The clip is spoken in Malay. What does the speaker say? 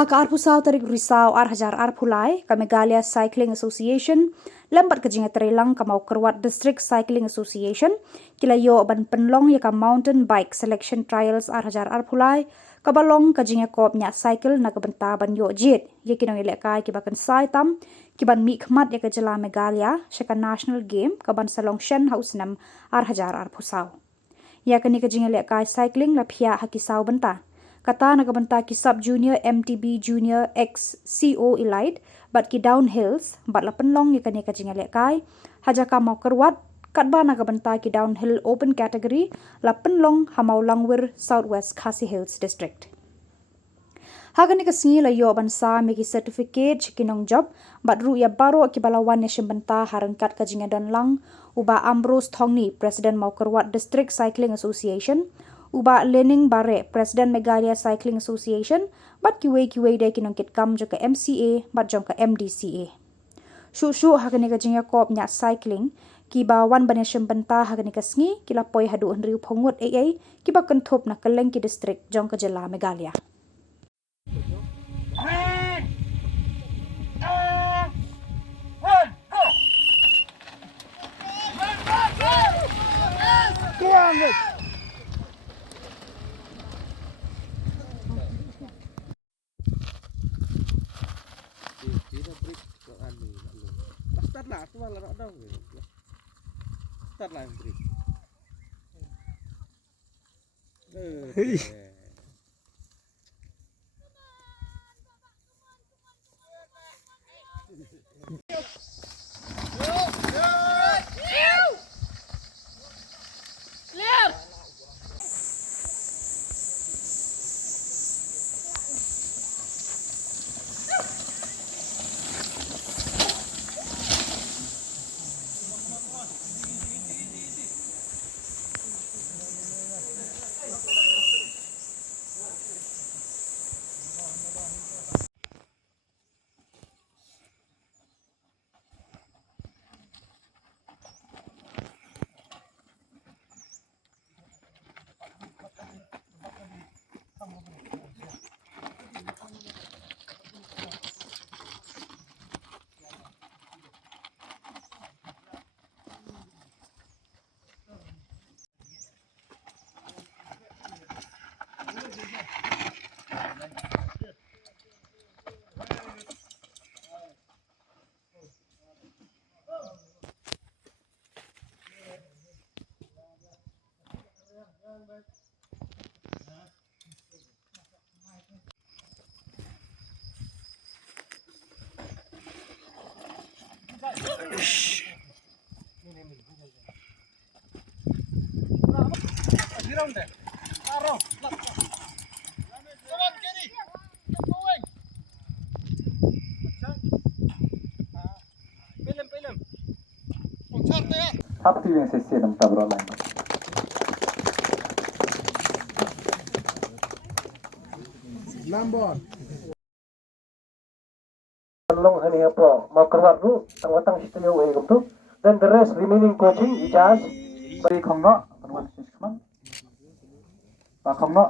Haka pusau tarik risaw hajar pulai Ka Meghalaya Cycling Association lambat ke Jingiatreilang Ka Mawkyrwat District Cycling Association kila yo ban pynlong ya ka mountain bike selection trials hajar pulai ka balong ka Jingiakop nya cycle na ka Bynta ban yo jied ya nongialehkai ki bakan sai tam ki ban mihkhmat ya ka Jylla Meghalaya shaka national game ka ban salong shen snem hajar pusau ya kani ka Jingialehkai cycling la phiah hakisau Bynta kata naga Bynta ki sub junior MTB junior X CO elite bat ki downhills bat la pynlong ya kani ka Jingialehkai Jakar Mawkyrwat katba naga Bynta ki downhill open category la pynlong Langwir Southwest Khasi Hills district hagani ka sngi la yo ban sa me ki certificate chikinong job bat ru ya baro ki balawan ya Shim Bynta harangkat ka Jingialehkai uba Ambrose Thongni president Mawkyrwat District Cycling Association uba learning bare president Meghalaya Cycling Association bat kiwe de kinong kitkam jo ka MCA bat jong ka MDCA shu hagani ka Jingiakop nya cycling ki ba wan ban Shim Bynta hagani ka sngi kila poi hadu henriu phongut AA ki ba kenthop na kaleng ki district jong ka Jylla Meghalaya Start lah, tu malah nak dong. Start lah break. Up to you and say them tabro line. Lambon. Long hani apa Mawkyrwat ru tang watang studio we gum tu. Then the rest remaining coaching ijas bari khongno panwat sisman. Pa khongno.